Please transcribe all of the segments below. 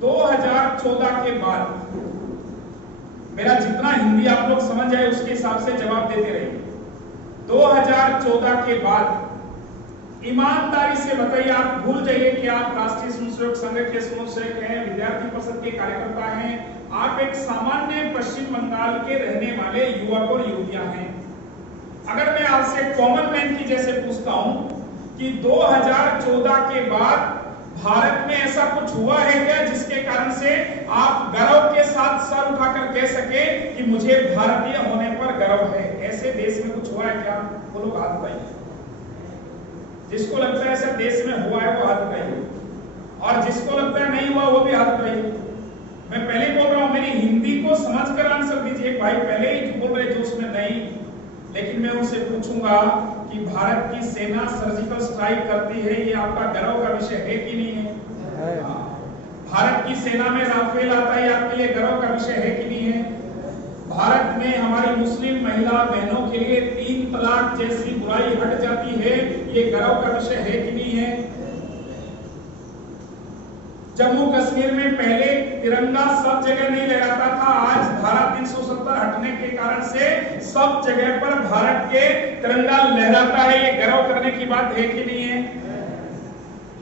2014 के बाद, मेरा जितना हिंदी आप लोग समझ जाए उसके हिसाब से जवाब देते रहिए। 2014 के बाद ईमानदारी से बताइए, आप भूल जाइए कि आप राष्ट्रीय स्वयंसेवक संघ के स्वयंसेवक हैं, विद्यार्थी परिषद के कार्यकर्ता हैं, आप एक सामान्य पश्चिम बंगाल के रहने वाले युवक और युवतियां हैं। अगर मैं आपसे कॉमन मैन की जैसे पूछता हूं कि 2014 के बाद भारत में ऐसा कुछ हुआ है क्या जिसके कारण से आप गर्व के साथ सर उठाकर कह सके कि मुझे भारतीय होने पर गर्व है? ऐसे देश में कुछ हुआ है क्या? वो लोग हाथ उठाइए। जिसको लगता है ऐसा देश में हुआ है वो हाथ उठाइए, और जिसको लगता है नहीं हुआ वो भी हाथ उठाइए। मैं पहले बोल रहा हूं, मेरी हिंदी को समझकर आंसर दीजिए। भाई पहले ही बोल रहे जो उसमें नहीं, लेकिन मैं उनसे पूछूंगा कि भारत की सेना सर्जिकल स्ट्राइक करती है, ये आपका गर्व का विषय है कि नहीं है? भारत की सेना में राफेल आता है, आपके लिए गर्व का विषय है कि नहीं है? भारत में हमारी मुस्लिम महिला बहनों के लिए 3 तलाक जैसी बुराई हट जाती है, ये गर्व का विषय है कि नहीं है? जम्मू कश्मीर में पहले तिरंगा सब जगह नहीं लहराता था, आज धारा 370 हटने के कारण से सब जगह पर भारत के तिरंगा लहराता है, ये गर्व करने की बात है कि नहीं है?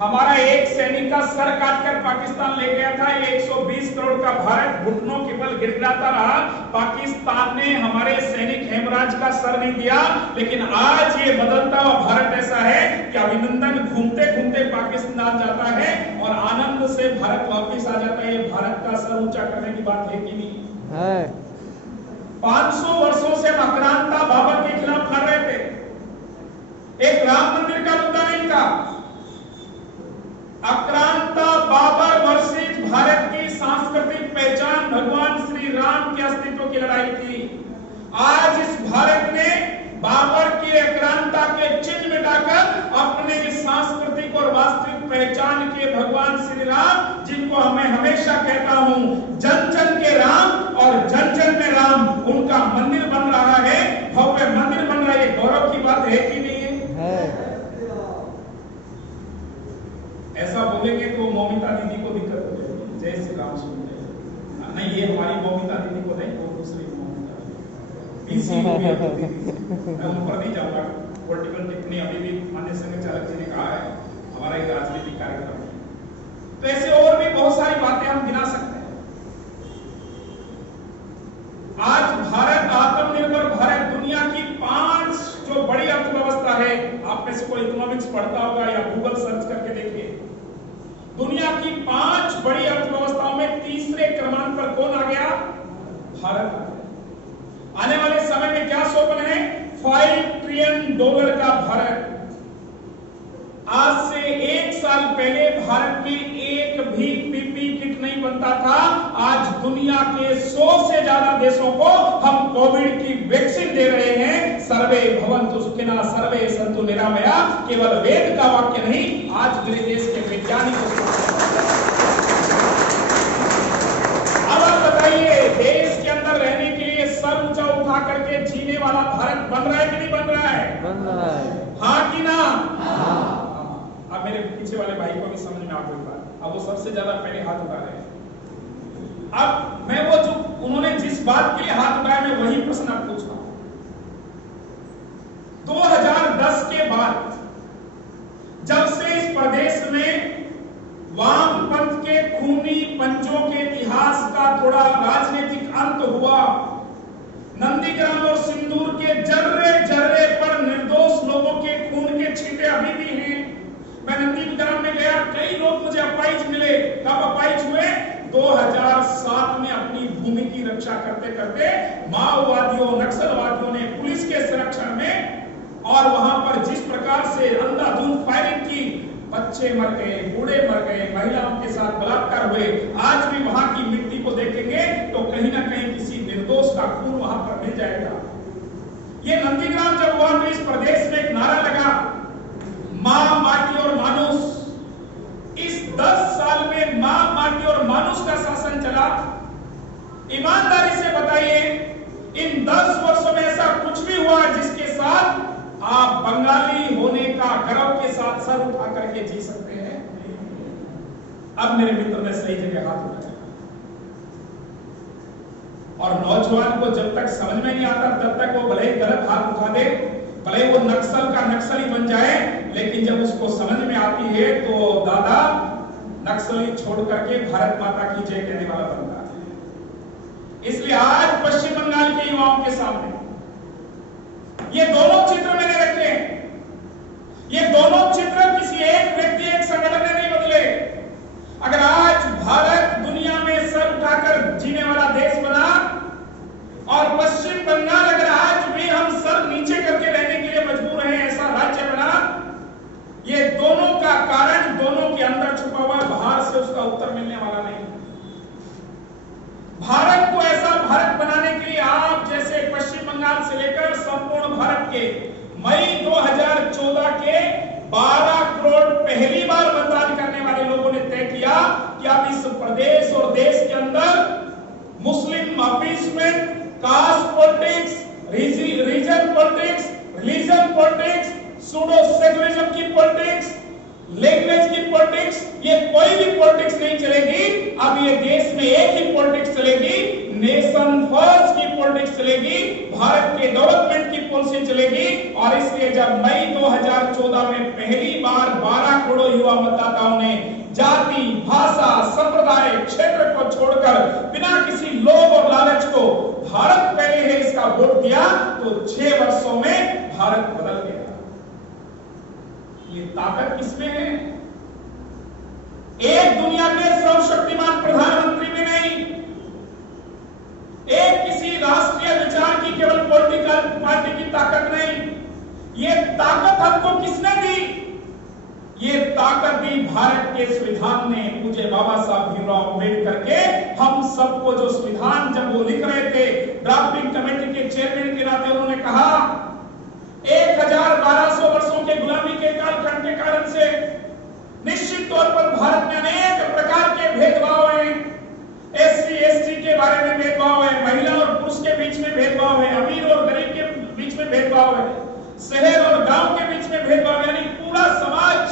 हमारा एक सैनिक का सर काटकर पाकिस्तान ले गया था, ये 120 करोड़ का भारत घुटनों के बल गिड़गिड़ाता रहा। पाकिस्तान ने हमारे सैनिक हेमराज का सर नहीं दिया, लेकिन आज ये बदलता हुआ भारत ऐसा है कि अभिनंदन घूमते घूमते पाकिस्तान जाता है और आनंद से भारत वापिस आ जाता है। ये भारत का सर ऊंचा करने की बात है कि नहीं है? 500 वर्षों से हम आक्रांता बाबर के खिलाफ लड़ रहे थे, एक राम मंदिर का मुद्दा नहीं था। आक्रांता बाबर वर्सेस भारत की सांस्कृतिक पहचान भगवान श्री राम के अस्तित्व की लड़ाई थी। आज इस भारत ने बाबर की आक्रांता के चिन्ह मिटाकर अपने सांस्कृतिक और वास्तविक पहचान के भगवान श्री राम, जिनको मैं हमेशा कहता हूं जन जन के राम और जन जन में राम, उनका मंदिर बन रहा है, भव्य मंदिर बन रहा है। गौरव की बात है कि नहीं है? ऐसा बोलेंगे तो मौमिता दीदी को दिक्कत हो जाएगी। जय श्री राम सुनते नहीं, ये हमारी मौमिता दीदी को नहीं, वो दूसरी मौमिता बीसी को भी मैं उन पर नहीं जाऊंगा। पॉलिटिकल टिप्पणी अभी भी माननीय संघ चालक जी ने कहा है, हमारा ये राजनीतिक कार्यक्रम है। तो ऐसे और भी बहुत सारी बातें हम गिना सकते हैं। आज भारत आत्मनिर्भर भारत, दुनिया की 5 जो बड़ी अर्थव्यवस्था है, आप में से कोई इकोनॉमिक्स पढ़ता होगा या गूगल सर्च करके देखिए, दुनिया की 5 बड़ी अर्थव्यवस्थाओं में तीसरे क्रमांक पर कौन आ गया? भारत। आने वाले समय में क्या स्वप्न है? $5 ट्रिलियन का भारत। आज से 1 साल पहले भारत में एक भी पीपी किट नहीं बनता था। आज दुनिया के 100 से ज्यादा देशों को हम कोविड की वैक्सीन दे रहे हैं। सर्वे भवन्तु सुखिनः सर्वे सन्तु निरामया, केवल वेद का वाक्य नहीं, आज मेरे देश के वैज्ञानिकों। अब आप बताइए, देश के अंदर रहने के लिए सर ऊंचा उठा करके जीने वाला भारत बन रहा है कि नहीं बन रहा है? बन रहा है। हाँ कि ना? हाँ। अब मेरे पीछे वाले भाई को भी समझ में आ गई बात। अब वो सबसे ज्यादा पहले हाथ उठा रहे हैं। अब मैं वो जो उन्होंने जिस बात के लिए हाथ उठाया, मैं वही प्रश्न आप पूछ रहा हूं। 2010 के बाद जब से इस प्रदेश में वामपंथ के खूनी पंचों के इतिहास का थोड़ा राजनीतिक अंत हुआ, नंदीग्राम और सिंदूर के जर्रे जर्रे पर निर्दोष लोगों के खून के छींटे अभी भी हैं। मैं नंदीग्राम में गया, कई लोग मुझे अपाहिज मिले। कब अपाहिज हुए? 2007 में अपनी भूमि की रक्षा करते करते माओवादियों नक्सलवादियों ने पुलिस के संरक्षण में, और वहां पर जिस प्रकार से अंधाधुंध फायरिंग की, बच्चे मर गए, बूढ़े मर गए, महिलाओं के साथ बलात्कार हुए। आज भी वहां की मिट्टी को देखेंगे तो कहीं ना कहीं किसी निर्दोष का खून वहां पर मिल जाएगा। ये नंदीग्राम जब हुआ तो इस प्रदेश में एक नारा लगा, मां, माटी और मानुष। इस 10 साल में मां, माटी और मानुष का शासन चला। ईमानदारी से बताइए, इन 10 वर्षों में ऐसा कुछ भी हुआ जिसके साथ आप बंगाली होने का गर्व के साथ सर उठा करके जी सकते हैं? अब मेरे मित्र ने सही जगह हाथ उठाया। और नौजवान को जब तक समझ में नहीं आता तब तक वो भले ही गलत हाथ उठा दे, भले ही वो नक्सल का नक्सली बन जाए, लेकिन जब उसको समझ में आती है तो दादा नक्सली छोड़ करके भारत माता की जय कहने वाला बनता है। इसलिए आज पश्चिम बंगाल के युवाओं के सामने ये दोनों चित्र मैंने रखे। ये दोनों चित्र किसी एक व्यक्ति एक संगठन ने नहीं बदले। अगर आज भारत दुनिया में सर उठाकर जीने वाला देश बना और पश्चिम बंगाल अगर आज भी हम सर नीचे करके रहने के लिए मजबूर हैं ऐसा राज्य बना, ये दोनों का कारण दोनों के अंदर छुपा हुआ, बाहर से उसका उत्तर मिलने वाला नहीं। भारत को ऐसा भारत बनाने के लिए आप जैसे पश्चिम बंगाल से लेकर संपूर्ण भारत के मई 2014 के 12 करोड़ पहली बार मतदान करने वाले लोगों ने तय किया कि अब इस प्रदेश और देश के अंदर Muslim appeasement, caste politics, region politics, religion politics, pseudo secularism की पॉलिटिक्स, लैंग्वेज की पॉलिटिक्स, ये कोई भी पॉलिटिक्स नहीं चलेगी। अब ये देश में एक ही पॉलिटिक्स चलेगी, नेशन फर्स्ट की पॉलिटिक्स चलेगी, भारत के डेवलपमेंट की पॉलिसी चलेगी। और इसलिए जब मई 2014 में पहली बार 12 करोड़ युवा मतदाताओं ने जाति, भाषा, संप्रदाय, क्षेत्र को छोड़कर बिना किसी लोभ और लालच को भारत पहले है इसका वोट दिया, तो 6 वर्षों में भारत बदल गया। ये ताकत किसमें है? एक दुनिया के सर्वशक्तिमान प्रधानमंत्री में नहीं, एक किसी राष्ट्रीय विचार की केवल पॉलिटिकल पार्टी की ताकत नहीं। ये ताकत हमको किसने दी? ये ताकत दी भारत के संविधान ने, मुझे बाबा साहब भीमराव अम्बेडकर के। हम सबको जो संविधान जब वो लिख रहे थे, ड्राफ्टिंग कमेटी के चेयरमैन के नाते उन्होंने कहा 1200 वर्षों के गुलामी के कालखंड के कारण से निश्चित तौर पर भारत में अनेक प्रकार के भेदभाव हैं। एससी एसटी के बारे में भेदभाव है, महिला और पुरुष के बीच में भेदभाव है, अमीर और गरीब के बीच में भेदभाव है, शहर और गांव के बीच में भेदभाव है। यानी पूरा समाज,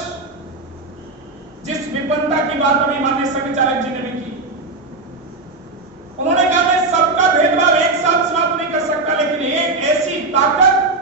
जिस विपन्नता की बात अभी माननीय संघ चालक जी ने भी की, उन्होंने कहा मैं सबका भेदभाव एक साथ समाप्त नहीं कर सकता, लेकिन एक ऐसी ताकत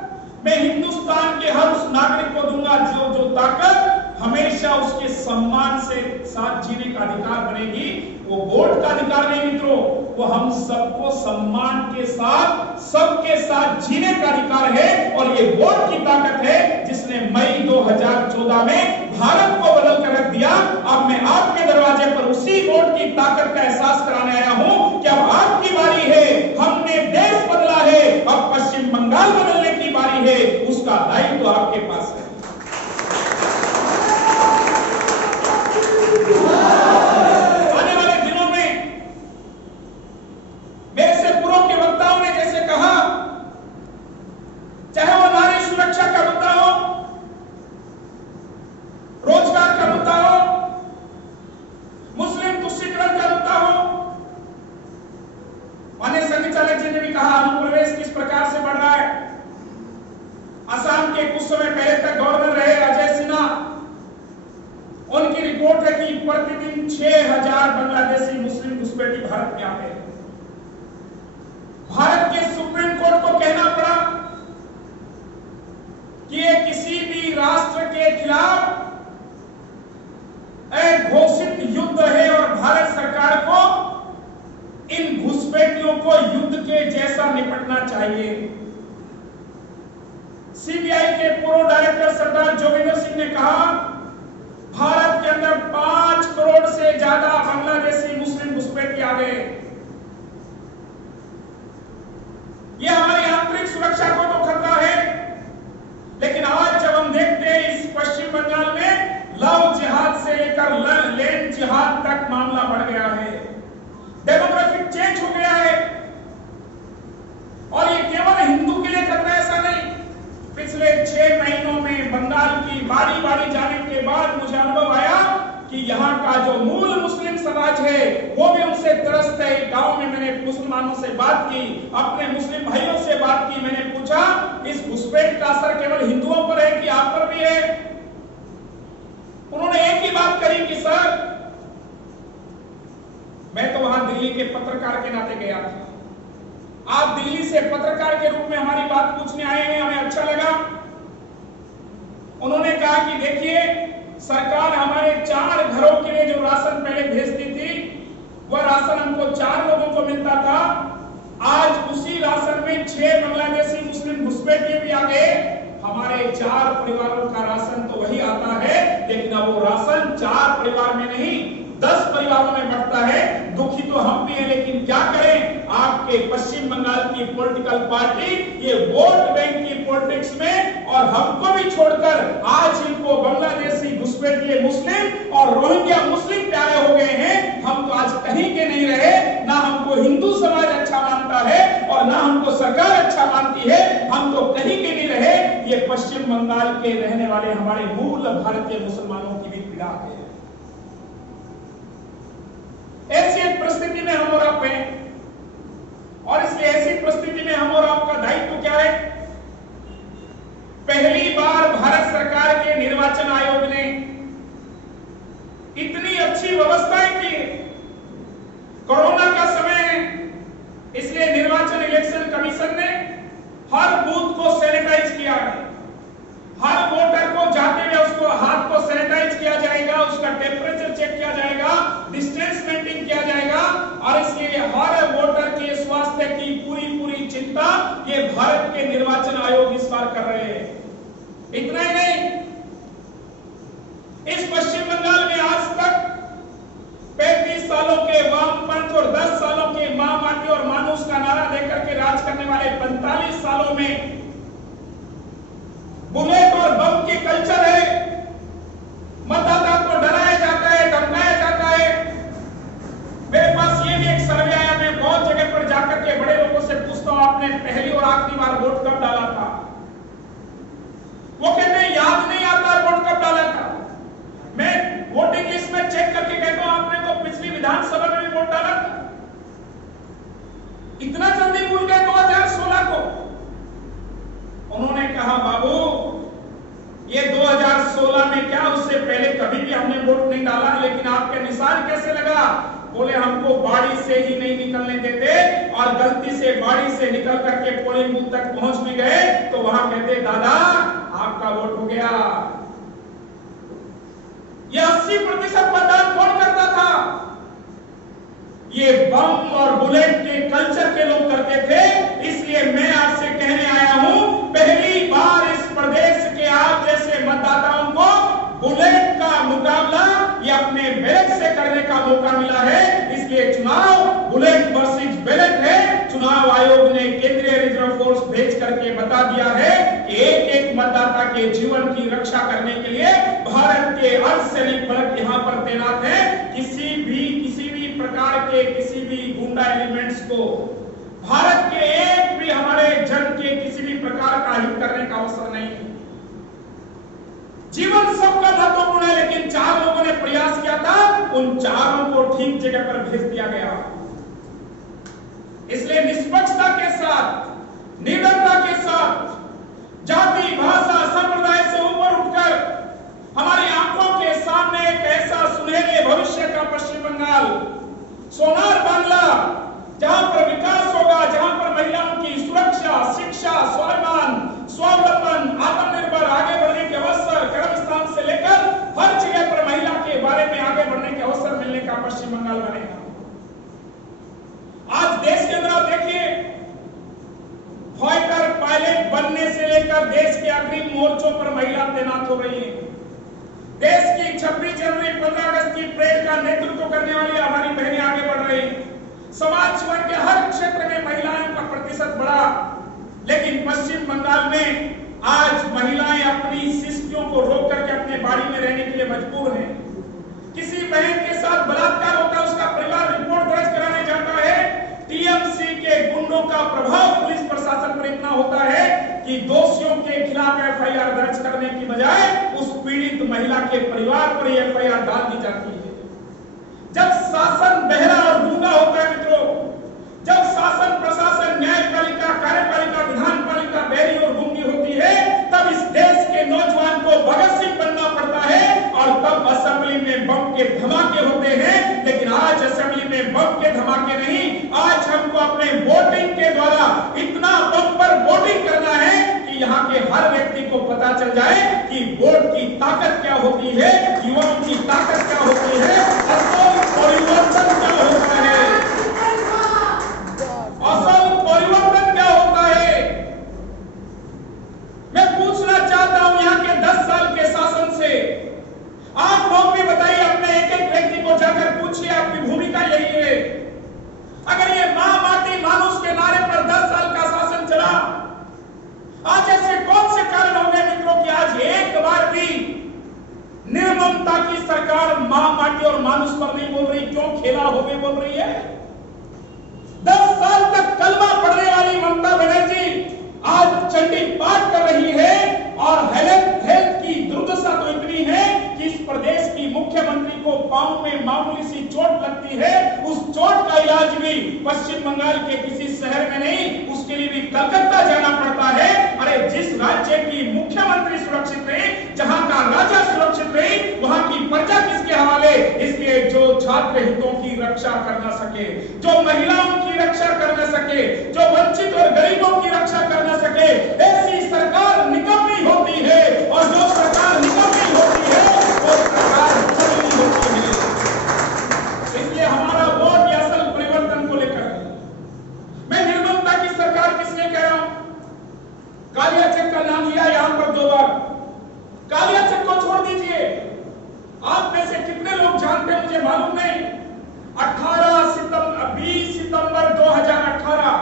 मैं हिंदुस्तान के हर उस नागरिक को दूंगा जो ताकत हमेशा उसके सम्मान से साथ जीने का अधिकार बनेगी। वो वोट का अधिकार नहीं मित्रों, वो हम सबको सम्मान के साथ सबके साथ जीने का अधिकार है। और ये वोट की ताकत है जिसने मई 2014 में भारत को बदल कर रख दिया। अब मैं आपके दरवाजे पर उसी वोट की ताकत का एहसास कराने आया हूं कि अब आपकी बारी है। हमने देश बदला है, अब पश्चिम बंगाल बदलने की बारी है, उसका दायित्व तो आपके पास है। आने वाले दिनों में मेरे से पूर्व के वक्ताओं ने जैसे कहा, चाहे वो नारी सुरक्षा का मुद्दा हो, रोजगार का मुद्दा हो, मुस्लिम तुष्टीकरण का मुद्दा हो, माननीय संघ चालक जी ने भी कहा अनुप्रवेश किस प्रकार से बढ़ रहा है। असम के कुछ समय पहले तक गवर्नर रहे अजय सिन्हा, उनकी रिपोर्ट है कि प्रतिदिन 6000 बांग्लादेशी मुस्लिम घुसपैठी भारत में आते हैं। भारत के सुप्रीम कोर्ट को कहना पड़ा कि ये किसी भी राष्ट्र के खिलाफ एक घोषित युद्ध है और भारत सरकार को इन घुसपैठियों को युद्ध के जैसा निपटना चाहिए। सीबीआई के पूर्व डायरेक्टर सरदार जोगिंदर सिंह ने कहा भारत के अंदर 5 करोड़ से ज्यादा बांग्लादेशी मुस्लिम घुसपैठी आ गए। ये हमारी आंतरिक सुरक्षा को तो खतरा है, लेकिन आज जब हम देखते हैं इस पश्चिम बंगाल में लव जिहाद से लेकर लैंड जिहाद तक मामला बढ़ गया है, डेमोग्राफिक चेंज हो गया है। और ये केवल हिंदू के लिए खतरा ऐसा नहीं। पिछले 6 महीनों में बंगाल की बारी बारी जाने के बाद मुझे अनुभव आया कि यहाँ का जो मूल मुस्लिम समाज है वो भी उनसे त्रस्त है। गांव में मैंने मुसलमानों से बात की, अपने मुस्लिम भाइयों से बात की, मैंने पूछा इस घुसपैठ का असर केवल हिंदुओं पर है कि आप पर भी है? उन्होंने एक ही बात कही कि सर मैं तो वहां दिल्ली के पत्रकार के नाते गया था। आप दिल्ली से पत्रकार के रूप में हमारी बात पूछने आए हैं, हमें अच्छा लगा। उन्होंने कहा कि देखिए, सरकार हमारे 4 घरों के लिए जो राशन पहले भेजती थी, वह राशन हमको 4 लोगों को मिलता था। आज उसी राशन में 6 बांग्लादेशी मुस्लिम घुसपैठिए भी आ गए। हमारे 4 परिवारों का राशन तो वही आता है, लेकिन अब वो राशन 4 परिवार में नहीं 10 परिवारों में बढ़ता है। दुखी तो हम भी हैं, लेकिन क्या करें, आपके पश्चिम बंगाल की पॉलिटिकल पार्टी ये वोट बैंक की पॉलिटिक्स में और हमको भी छोड़कर आज इनको बांग्लादेशी घुसपैठिए मुस्लिम और रोहिंग्या मुस्लिम प्यारे हो गए हैं। हम तो आज कहीं के नहीं रहे, ना हमको हिंदू समाज अच्छा मानता है और ना हमको सरकार अच्छा मानती है। हम तो कहीं के नहीं रहे। ये पश्चिम बंगाल के रहने वाले हमारे मूल भारतीय मुसलमानों की भी पीड़ा है। ऐसी एक परिस्थिति में हम और आप हैं, और इसलिए ऐसी परिस्थिति में हम और आपका दायित्व क्या है? पहली बार भारत सरकार के निर्वाचन आयोग ने इतनी अच्छी व्यवस्थाएं की। कोरोना का समय है, इसलिए निर्वाचन इलेक्शन कमीशन ने हर बूथ को सैनिटाइज किया है। हर वोटर को जाते हुए उसको हाथ को सैनिटाइज किया जाएगा, उसका टेम्परेचर चेक किया जाएगा, डिस्टेंस मेंटेन किया जाएगा, और इसलिए हर वोटर के स्वास्थ्य की पूरी चिंता ये भारत के निर्वाचन आयोग इस बार कर रहे हैं। इतना ही नहीं, इस पश्चिम बंगाल में आज तक 35 सालों के वामपंथ और 10 सालों के मां माटी और मानुष का नारा देकर के राज करने वाले 45 सालों में बुलेट और बम की कल्चर है। मतदाता को डराया जाता है, धमकाया जाता है। मेरे पास ये भी एक सर्वे आया, मैं बहुत जगह पर जाकर के बड़े लोगों से पूछता हूं, आपने पहली और आखिरी बार वोट कब डाला था? वो कहते हैं याद नहीं आता वोट कब डाला था। मैं वोटिंग लिस्ट में चेक करके कहता हूं, आपने तो पिछली विधानसभा में भी वोट डाला था। इतना जल्दी भूल गए 2016 को। उन्होंने कहा बाबू, ये 2016 में क्या, उससे पहले कभी भी हमने वोट नहीं डाला, लेकिन आपके निशान कैसे लगा? बोले हमको बाड़ी से ही नहीं निकलने देते, और गलती से बाड़ी से निकल करके पोलिंग बूथ तक पहुंच भी गए तो वहां कहते दादा आपका वोट हो गया। ये 80% मतदान कौन करता था? ये बम और बुलेट के कल्चर के लोग करते थे। इसलिए मैं आपसे कहने आया हूं, पहली बार इस प्रदेश के आप जैसे मतदाताओं को बुलेट का मुकाबला या अपने बैलेट से करने का मौका मिला है। इसलिए चुनाव बुलेट वर्सेस बैलेट है। चुनाव आयोग ने केंद्रीय रिजर्व फोर्स भेज करके बता दिया है कि एक मतदाता के जीवन की रक्षा करने के लिए भारत के अर्धसैनिक बल यहां पर तैनात है। किसी भी प्रकार के किसी भी गुंडा एलिमेंट्स को भारत के एक भी हमारे जन के किसी भी प्रकार का हित करने का अवसर नहीं है। जीवन सबका महत्वपूर्ण है, लेकिन 4 लोगों ने प्रयास किया था, उन 4 को ठीक जगह पर भेज दिया गया। इसलिए निष्पक्षता के साथ, निडरता के साथ, जाति भाषा संप्रदाय से ऊपर उठकर हमारी आंखों के सामने एक ऐसा सुनहरे भविष्य का पश्चिम बंगाल, सोनार बांग्ला, जहां पर विकास होगा, जहां पर महिलाओं की सुरक्षा, शिक्षा, स्वाभिमान, स्वावलंबन, आत्मनिर्भर, आगे बढ़ने के अवसर, कर्मस्थान से लेकर हर जगह पर महिला के बारे में आगे बढ़ने के अवसर मिलने का पश्चिम बंगाल बनेगा। आज देश के अंदर आप देखिए, फाइटर पायलट बनने से लेकर देश के अग्रिम मोर्चों पर महिला तैनात हो रही है। देश की 26 जनवरी 15 अगस्त की परेड का नेतृत्व करने वाली हमारी बहनें आगे बढ़ रही हैं। समाज जीवन के हर क्षेत्र में महिलाओं का प्रतिशत बढ़ा, लेकिन पश्चिम बंगाल में आज महिलाएं अपनी शिष्टियों को रोक करके अपने बाड़ी में रहने के लिए मजबूर हैं। किसी बहन के साथ बलात्कार होता है, उसका परिवार रिपोर्ट दर्ज कराने जाता है। टीएमसी के गुंडों का प्रभाव पुलिस प्रशासन पर इतना होता है कि दोषियों के खिलाफ एफआईआर दर्ज करने की बजाय उस पीड़ित महिला के परिवार पर एफआईआर डाल दी जाती है। जब शासन बहरा और गूंगा होता है मित्रों, जब शासन प्रशासन न्यायपालिका कार्यपालिका विधानपालिका बहरी और गूंगी होती है, तब इस देश के नौजवान को भगत सिंह बनना पड़ता है और तब असेंबली में बम के धमाके होते हैं। लेकिन आज असेंबली में बम के नहीं, आज हमको अपने वोटिंग के द्वारा इतना बम्पर वोटिंग करना है कि यहाँ के हर व्यक्ति को पता चल जाए कि वोट की ताकत क्या होती है, युवाओं की ताकत क्या होती है, असल परिवर्तन क्या होता है, असल परिवर्तन क्या होता है। मैं पूछना चाहता हूं यहाँ के 10 साल के शासन से आप लोग भी बताइए, अपने एक एक व्यक्ति को जाकर पूछिए, आपकी भूमिका यही है। अगर ये मां माटी मानुष के नारे पर 10 साल का शासन चला, आज ऐसे कौन से कारण होंगे मित्रों कि आज एक बार भी निर्ममता की सरकार मां माटी और मानुष पर नहीं बोल रही? क्यों खेला होवे बोल रही है? 10 साल तक कलमा पढ़ने वाली ममता बनर्जी आज चंडी पाठ कर रही है और हेल्थ की दुर्दशा तो इतनी है कि इस प्रदेश की मुख्यमंत्री को पांव में मामूली सी चोट लगती है, उस चोट का इलाज भी पश्चिम बंगाल के किसी शहर में नहीं, उसके लिए भी कलकत्ता जाना पड़ता है। अरे जिस राज्य की मुख्यमंत्री सुरक्षित नहीं, जहां का राजा सुरक्षित नहीं, वहां की प्रजा किसके हवाले? इसलिए जो छात्र हितों की रक्षा कर न सके, जो महिलाओं की रक्षा कर न सके, जो वंचित और गरीबों की रक्षा कर न सके, ऐसी सरकार निकम्मी होती है। और जो सरकार निकम्मी होती है वो सरकार चलनी होती है। इसलिए हमारा वोट ये असल परिवर्तन को लेकर है। मैं निर्ममता की सरकार किसने कह रहा हूं? कालिया चेक का नाम लिया यहां पर 2 बार। कालिया चेक को छोड़ दीजिए, आप में से कितने लोग जानते हैं मुझे मालूम नहीं, 20 सितंबर 2018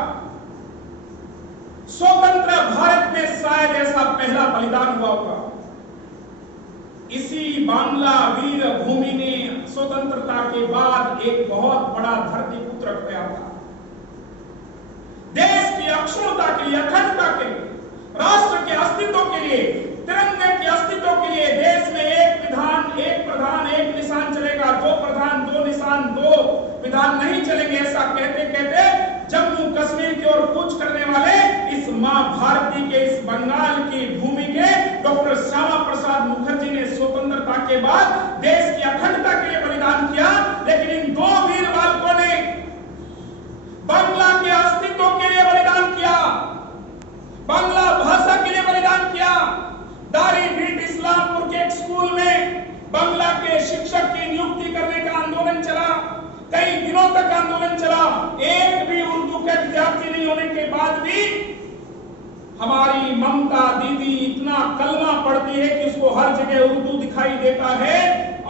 स्वतंत्र भारत में शायद ऐसा पहला बलिदान हुआ होगा। इसी बांग्ला वीर भूमि ने स्वतंत्रता के बाद एक बहुत बड़ा धरतीपुत्र खोया था। देश की अक्षुण्णता के लिए, अखंडता के लिए, राष्ट्र के अस्तित्व के लिए, तिरंगे के अस्तित्व के लिए देश में एक विधान, एक प्रधान, एक निशान चलेगा, 2 प्रधान 2 निशान 2 विधान नहीं चलेंगे। ऐसा कहते कहते जम्मू कश्मीर की ओर कूच करने वाले इस मां भारती के, इस बंगाल की भूमि के डॉक्टर श्यामा प्रसाद मुखर्जी ने स्वतंत्रता के बाद देश की अखंडता के लिए बलिदान किया। लेकिन इन 2 वीर बालकों ने बांग्ला के अस्तित्व के लिए बलिदान किया, बांग्ला भाषा के लिए बलिदान किया। दारी बीट इस्लामपुर के एक स्कूल में बांग्ला के शिक्षक की नियुक्ति करने का आंदोलन चला, कई दिनों तक आंदोलन चला। एक भी उर्दू के विद्यार्थी नहीं होने के बाद भी हमारी ममता दीदी इतना कलमा पढ़ती है कि उसको हर जगह उर्दू दिखाई देता है।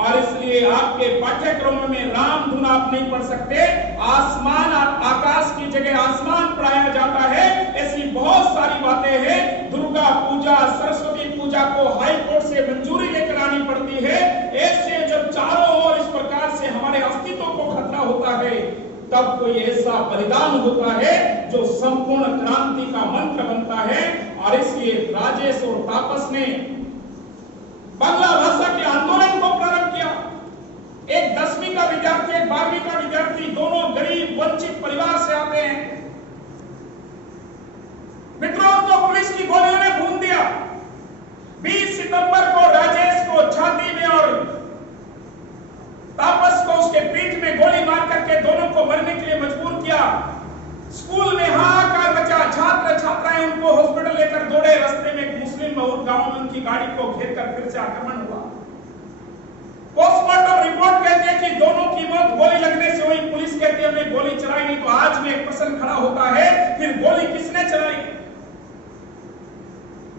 और इसलिए आपके पाठ्यक्रमों में राम धुन आप नहीं पढ़ सकते, आसमान, आकाश की जगह आसमान पढ़ाया जाता है। ऐसी बहुत सारी बातें हैं। दुर्गा पूजा, सरस्वती पूजा को हाई कोर्ट से मंजूरी लेकर आनी पड़ती है। ऐसे जब चारों ओर इस प्रकार से हमारे अस्तित्व को खतरा होता है, तब कोई ऐसा बलिदान होता है जो संपूर्ण क्रांति का मंत्र बनता है। और इसलिए राजेश और तापस ने बांग्ला भाषा के आंदोलन को प्रारंभ किया। एक 10वीं का विद्यार्थी, एक 12वीं का विद्यार्थी, दोनों गरीब वंचित परिवार से आते हैं। मित्रों, तो पुलिस की गोलियों ने भून दिया। 20 सितंबर को राजेश को छाती में और तापस को उसके पीठ में गोली मार करके दोनों को मरने के लिए मजबूर किया। स्कूल में हाहाकार मचा, छात्र छात्राएं उनको हॉस्पिटल लेकर दौड़े। रास्ते में एक मुस्लिम बहुत गांव में उनकी गाड़ी को घेरकर फिर से आक्रमण हुआ। पोस्टमार्टम रिपोर्ट कहती है कि दोनों की मौत गोली लगने से हुई। पुलिस कहती है हमने गोली चलाई नहीं। तो आज में एक प्रश्न खड़ा होता है, फिर गोली किसने चलाई?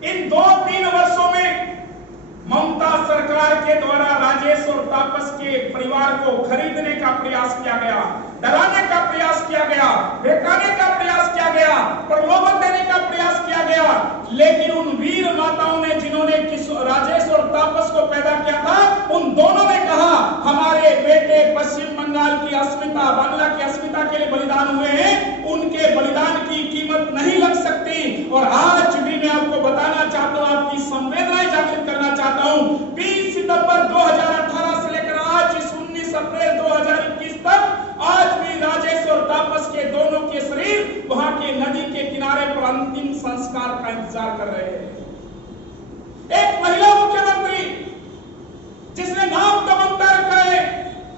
इन 2-3 वर्षों में ममता सरकार के द्वारा राजेश और तापस के परिवार को खरीदने का प्रयास किया गया, डराने का प्रयास किया गया, बहकाने का प्रयास किया गया, प्रलोभन देने का प्रयास किया गया। लेकिन उन वीर माताओं ने, जिन्होंने राजेश और तापस को पैदा किया था, उन दोनों ने कहा हमारे बेटे पश्चिम बंगाल की अस्मिता, बांग्ला की अस्मिता के लिए बलिदान हुए हैं, उनके बलिदान की कीमत नहीं लग सकती। और आज भी मैं आपको बताना चाहता हूं, आपकी संवेदनाएं जागृत करना चाहता हूं। 20 सितंबर 2018 से लेकर आज 19 अप्रैल 2021 तक आज भी राजेश और तापस के दोनों के शरीर वहां के नदी के किनारे पर अंतिम संस्कार का इंतजार कर रहे हैं। एक महिला मुख्यमंत्री जिसने नाम तो ममता रखा है,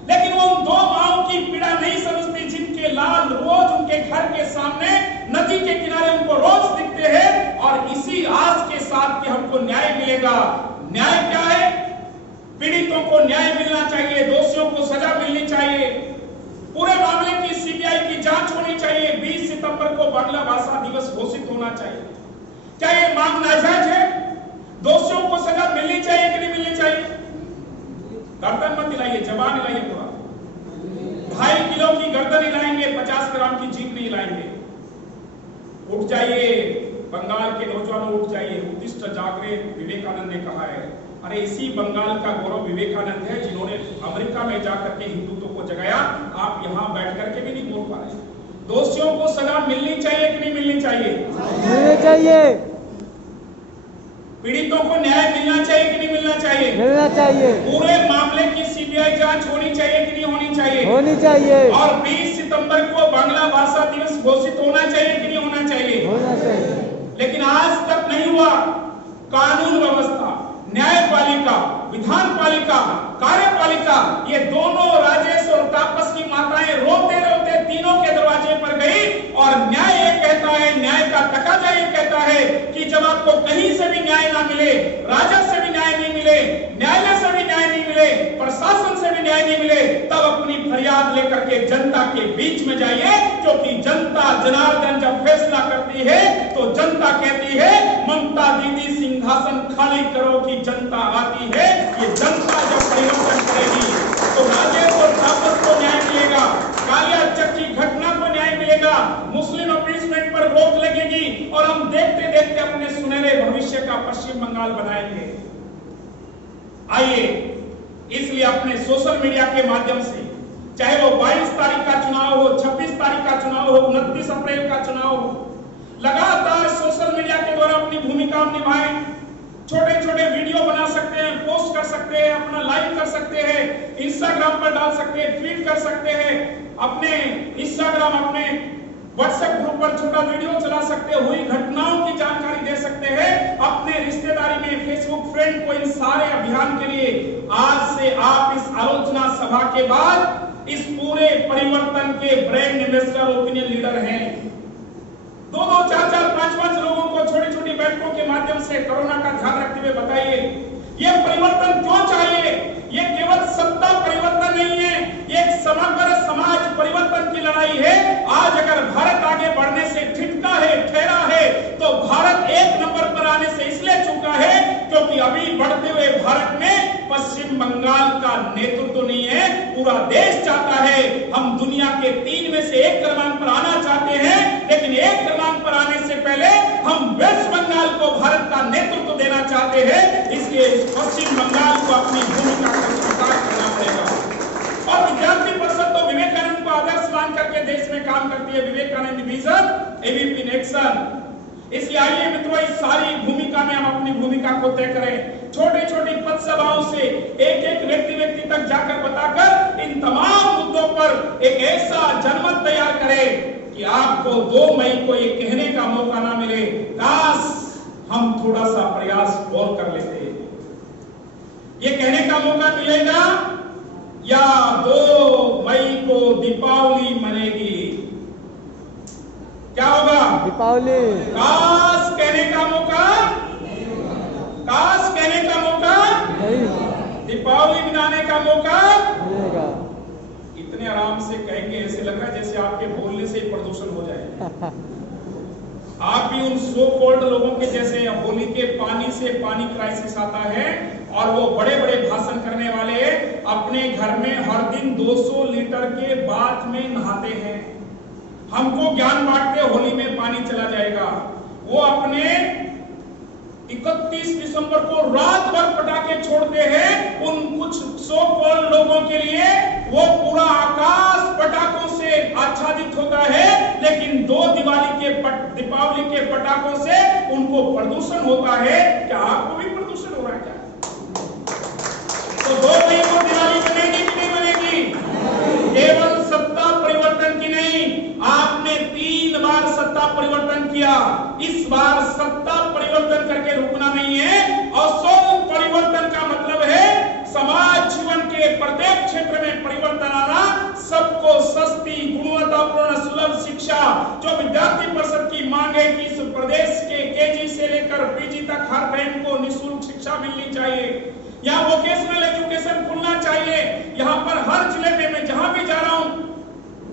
लेकिन वो उन 2 माओं की पीड़ा नहीं समझती जिनके लाल उसी आस के साथ कि हमको न्याय मिलेगा। न्याय क्या है? पीड़ितों को न्याय मिलना चाहिए, दोषियों को सजा मिलनी चाहिए, पूरे मामले की सीबीआई की जांच होनी चाहिए, 20 सितंबर को बांग्ला भाषा दिवस घोषित होना चाहिए। क्या ये मांग नाजायज है? दोषियों को सजा मिलनी चाहिए कि नहीं मिलनी चाहिए? गर्दन मत हिलाइए, जबान हिलाइए पूरा। 2.5 किलो की गर्दन हिलाएंगे, 50 ग्राम की जीभ नहीं हिलाएंगे। उठ जाइए बंगाल के नौजवानों, उठ जाइए, उत्तिष्ठ जागरे विवेकानंद ने कहा है। अरे इसी बंगाल का गौरव विवेकानंद है जिन्होंने अमेरिका में जाकर के हिंदुत्व को जगाया। आप यहाँ बैठ करके भी नहीं बोल पा रहे। दोषियों को सजा मिलनी चाहिए कि नहीं मिलनी चाहिए? मिलनी चाहिए। पीड़ितों को न्याय मिलना चाहिए कि नहीं मिलना चाहिए? मिलना चाहिए। पूरे मामले की सीबीआई जांच होनी चाहिए कि नहीं होनी चाहिए? होनी चाहिए। और 20 सितंबर को बांग्ला भाषा दिवस घोषित होना चाहिए कि नहीं होना चाहिए? होना चाहिए। लेकिन आज तक नहीं हुआ। कानून व्यवस्था, न्यायपालिका, विधान पालिका, कार्यपालिका, ये दोनों राजेश और तापस की माताएं रोते रोते तीनों के दरवाजे पर गई और न्याय ये कहता है, न्याय का तकाजा ये कहता है कि जब आपको कहीं से भी न्याय ना मिले, राजा से भी न्याय नहीं मिले, न्यायालय से भी न्याय नहीं मिले, प्रशासन से भी न्याय नहीं मिले, तब अपनी फरियाद लेकर के जनता के बीच में जाइए, क्योंकि जनता जनार्दन जब फैसला करती है तो जनता कहती है ममता दीदी सिंहासन खाली करो की जनता आती है। ये जनता जब परिवर्तन करेगी तो राजेश और तापस को न्याय मिलेगा, कालिया चक्की घटना को न्याय मिलेगा, मुस्लिम अपीसमेंट पर रोक लगेगी और हम देखते देखते अपने सुनहरे भविष्य का पश्चिम बंगाल बनाएंगे। आइए इसलिए अपने सोशल मीडिया के माध्यम से, चाहे वो 22 तारीख का चुनाव हो, 26 तारीख का चुनाव हो, 29 अप्रैल का चुनाव हो, लगातार सोशल मीडिया के द्वारा अपनी भूमिका निभाएं। छोटे छोटे वीडियो बना सकते हैं, पोस्ट कर सकते हैं, अपना लाइव कर सकते हैं, इंस्टाग्राम पर डाल सकते हैं, ट्वीट कर सकते हैं, अपने इंस्टाग्राम, अपने व्हाट्सएप ग्रुप पर छोटा वीडियो चला सकते हैं, हुई घटनाओं की जानकारी दे सकते हैं, अपने रिश्तेदारी में फेसबुक फ्रेंड को। इन सारे अभियान के लिए आज से आप इस आलोचना सभा के बाद इस पूरे परिवर्तन के ब्रांड एम्बेसडर, ओपिनियन लीडर हैं। 2-2, 4-4, 5-5 लोगों को छोटी छोटी बैठकों के माध्यम से कोरोना का ध्यान रखते हुए बताइए ये परिवर्तन क्यों चाहिए। ये केवल सत्ता परिवर्तन नहीं है, ये एक समग्र समाज परिवर्तन की लड़ाई है। आज अगर भारत आगे बढ़ने से ठिठका है, ठहरा है, तो भारत 1 नंबर पर आने से इसलिए चूका है क्योंकि अभी बढ़ते हुए भारत में पश्चिम बंगाल का नेतृत्व नहीं है, पूरा देश चाहता है। हम दुनिया के 3 में से 1 क्रमांक पर आना चाहते हैं, लेकिन 1 क्रमांक पर आने से पहले हम वेस्ट बंगाल को भारत का नेतृत्व देना चाहते हैं। इसलिए पश्चिम बंगाल को अपनी भूमिका का स्वीकार करना पड़ेगा। और विद्यार्थी परिषद तो विवेकानंद को आदर्श मान करके देश में काम करती है, Vivekananda vision, ABP in action. इसलिए आइए मित्रों, इस सारी भूमिका में हम अपनी भूमिका को तय करें। छोटी छोटी पथ सभाओं से एक एक व्यक्ति तक जाकर बताकर इन तमाम मुद्दों पर एक ऐसा जनमत तैयार करें कि आपको 2 मई को ये कहने का मौका ना मिले, काश हम थोड़ा सा प्रयास और कर लेते। ये कहने का मौका मिलेगा या 2 मई को दीपावली मनेगी, क्या होगा? दीपावली। काश कहने का मौका, काश कहने का मौका नहीं, दीपावली मनाने का मौका मिलेगा। इतने आराम से कहेंगे, ऐसे लग रहा है जैसे आपके बोलने से ही प्रदूषण हो जाए। आप भी उन सो कॉल्ड लोगों के जैसे होली के पानी से पानी क्राइसिस आता है और वो बड़े बड़े भाषण करने वाले अपने घर में हर दिन 200 लीटर के बाथ में नहाते हैं, हमको ज्ञान बांटते होली में पानी चला जाएगा। वो अपने 31 दिसंबर को रात भर पटाखे छोड़ते हैं। उन कुछ सो कॉल्ड लोगों के लिए वो पूरा आकाश पटाखों से आच्छादित होता है, लेकिन दीपावली के पटाखों से उनको प्रदूषण होता है। क्या आपको भी प्रदूषण हो रहा है क्या? तो 2 मई को दिवाली बनेगी कि नहीं बनेगी? केवल सत्ता परिवर्तन की नहीं, आपने 3 बार सत्ता परिवर्तन किया, इस बार सत्ता परिवर्तन करके रुकना नहीं है। असल परिवर्तन का मतलब है समाज जीवन के प्रत्येक क्षेत्र में परिवर्तन आना, सबको सस्ती गुणवत्तापूर्ण सुलभ शिक्षा, जो विद्यार्थी परिषद की मांग है कि इस प्रदेश के केजी से लेकर तक हर बहन को निःशुल्क शिक्षा मिलनी चाहिए, यहाँ वोकेशनल एजुकेशन खुलना चाहिए। यहाँ पर हर जिले में मैं जहां भी जा रहा हूं,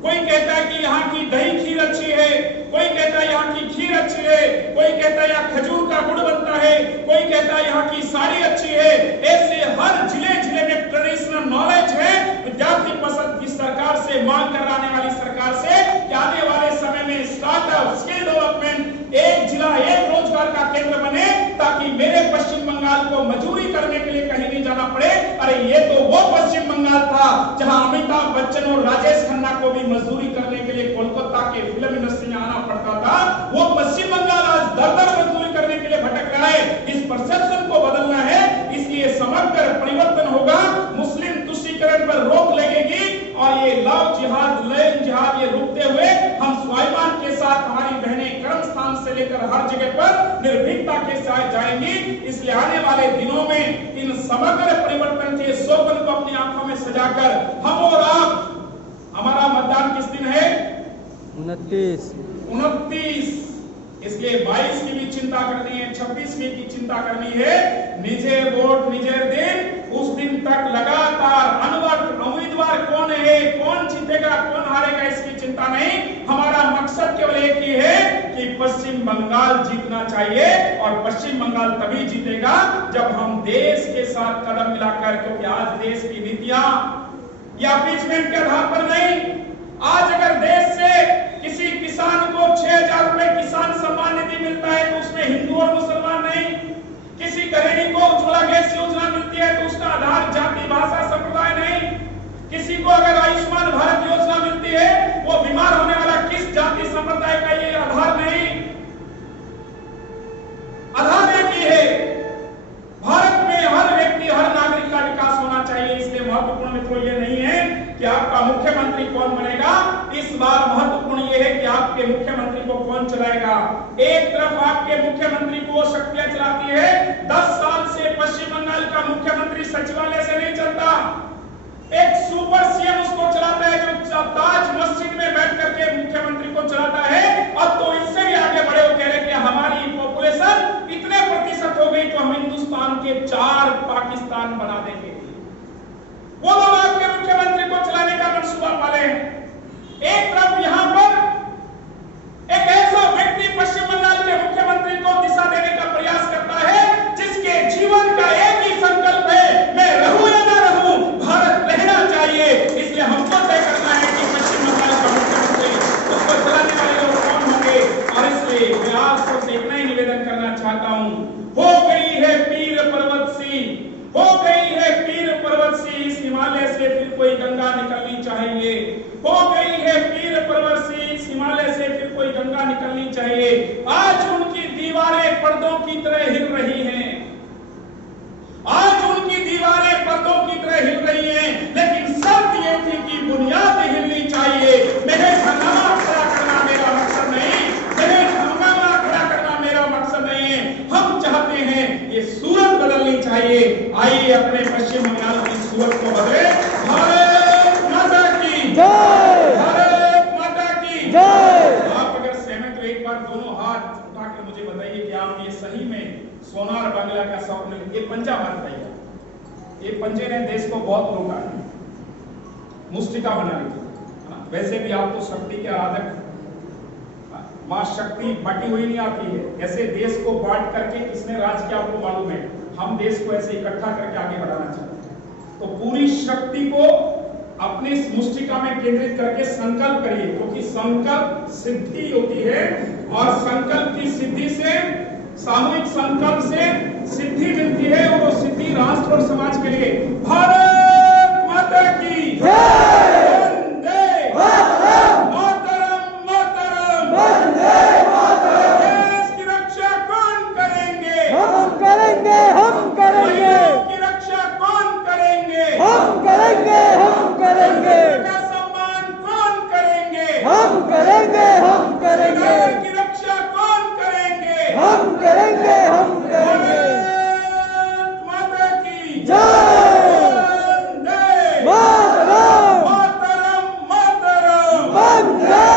कोई कहता है कि यहाँ की दही खीर अच्छी है, कोई कहता है यहाँ की खीर अच्छी है, कोई कहता है यहाँ खजूर का गुड़ बनता है, कोई कहता है यहाँ की साड़ी अच्छी है। ऐसे हर जिले जिले में ट्रेडिशनल नॉलेज है। विद्यार्थी परिषद की सरकार से मांग कर आने वाली सरकार से कि आने वाले समय में स्टार्टअप, स्किल डेवलपमेंट एक जिला एक रोजगार का केंद्र बने, ताकि मेरे पश्चिम बंगाल को मजदूरी करने के लिए कहीं नहीं जाना पड़े। अरे ये तो वो पश्चिम बंगाल था जहां अमिताभ बच्चन और राजेश खन्ना को भी मजदूरी करने के लिए कोलकाता के फिल्म इंडस्ट्री में आना पड़ता था। वो पश्चिम बंगाल आज दर-दर मजदूरी करने के लिए भटक रहा है। इस परसेप्शन को बदलना है, इसलिए समग्र परिवर्तन होगा। मुस्लिम तुष्टीकरण पर रोक लगेगी और ये लव जिहाद, लैंड जिहाद ये रुकते हुए हम स्वाभिमान के साथ हमारी बहनें कर्म स्थान से लेकर हर जगह पर निर्भीकता के साथ जाएंगी। इसलिए आने वाले दिनों में इन समग्र परिवर्तन के स्वप्न को अपनी आंखों में सजाकर हम और आप, हमारा मतदान किस दिन है? 29। इसलिए 22 की भी चिंता करनी है, 26वीं की चिंता करनी है। निजे वोट निजे दिन, उस दिन तक लगातार उम्मीदवार कौन है, कौन जीतेगा, कौन हारेगा, इसकी चिंता नहीं। हमारा मकसद केवल एक ही है कि पश्चिम बंगाल जीतना चाहिए, और पश्चिम बंगाल तभी जीतेगा जब हम देश के साथ कदम मिलाकर, क्योंकि आज देश की नीतियां या अपीचमेंट के आधार पर नहीं। आज अगर देश से किसी किसान को 6,000 रुपए किसान सम्मान निधि मिलता है तो उसमें हिंदू और मुसलमान नहीं। किसी गृहिणी को उज्ज्वला गैस योजना मिलती है तो उसका आधार जाति भाषा संप्रदाय नहीं। किसी को अगर आयुष्मान भारत योजना मिलती है, वो बीमार होने वाला किस जाति संप्रदाय का, ये आधार नहीं। आधार एक ही है, भारत में हर व्यक्ति, हर नागरिक का विकास होना चाहिए। इसलिए महत्वपूर्ण मित्रों ये नहीं है कि आपका मुख्यमंत्री कौन बनेगा, इस बार महत्वपूर्ण ये है कि आपके मुख्यमंत्री को कौन चलाएगा। एक तरफ आपके मुख्यमंत्री को वो शक्तियां चलाती है, 10 साल से पश्चिम बंगाल का मुख्यमंत्री सचिवालय से नहीं चलता, एक सुपर सीएम उसको चलाता है जो ताज मस्जिद में बैठ करके मुख्यमंत्री को चलाता है। अब तो इससे भी आगे बढ़े, वो कह रहे कि हमारी पॉपुलेशन इतने प्रतिशत हो गई तो हम हिंदुस्तान के 4 पाकिस्तान बना देंगे। वो लोग आपके मुख्यमंत्री को चलाने का मंसूबा पाले हैं। एक तरफ यहां पर एक ऐसा व्यक्ति पश्चिम बंगाल के मुख्यमंत्री को दिशा देने का प्रयास करता है जिसके जीवन का एक ही संकल्प है, मैं रहूं या ना रहूं, भारत रहना चाहिए। इसलिए हमको तय करना है कि पश्चिम बंगाल का मुख्यमंत्री, उसको चलाने वाले लोग कौन होंगे। और इसलिए मैं आप सबसे इतना ही निवेदन करना चाहता हूं, हो गई है पीर पर्वत सी, हो गई है पीर पर्वत सी, इस हिमालय से फिर कोई गंगा निकलनी चाहिए। हो गई है पीर पर्वत सी, इस हिमालय से फिर कोई गंगा निकलनी चाहिए। आज उनकी दीवारें पर्दों की तरह हिल रही हैं, आज उनकी दीवारें पर्दों की तरह हिल रही हैं, लेकिन शर्त ये थी कि बुनियाद हिलनी चाहिए। मेरे हंगामा खड़ा करना मेरा मकसद नहीं, मेरे हंगामा खड़ा करना मेरा मकसद नहीं है। हम चाहते हैं ये सूरत बदलनी चाहिए। आइए अपने पश्चिम बंगाल की सूरत को बदले। भारत माता की जय, भारत माता की जय। आप अगर सहमत हो एक बार दोनों हाथ उठाकर मुझे बताइए कि आप ये सही में सोनार बांग्ला का स्वप्न, ये पंजा मत बताइए। ये पंजे ने देश को बहुत रोका है, मुस्टिका बना ली थी। वैसे भी आप तो शक्ति के आराधक, मां शक्ति बांटी हुई नहीं आती है। ऐसे देश को बांट करके किसने राज किया आपको मालूम है। हम देश को ऐसे इकट्ठा करके आगे बढ़ाना चाहते हैं। तो पूरी शक्ति को अपनी मुष्टिका में केंद्रित करके संकल्प करिए, क्योंकि संकल्प सिद्धि होती है और संकल्प की सिद्धि से, सामूहिक संकल्प से सिद्धि मिलती है, और वो सिद्धि राष्ट्र और समाज के लिए। भारत माता की जय, वंदे मातरम, मातरम, वंदे मातरम। देश की रक्षा कौन करेंगे? हम करेंगे, हम करेंगे। महिलाओं की रक्षा कौन करेंगे? हम करेंगे, हम करेंगे। का सम्मान कौन करेंगे? हम करेंगे, हम करेंगे। की रक्षा कौन करेंगे? हम करेंगे, हम करेंगे। माता की जय, वंदे मातरम, मातरम, मातरम, वंदे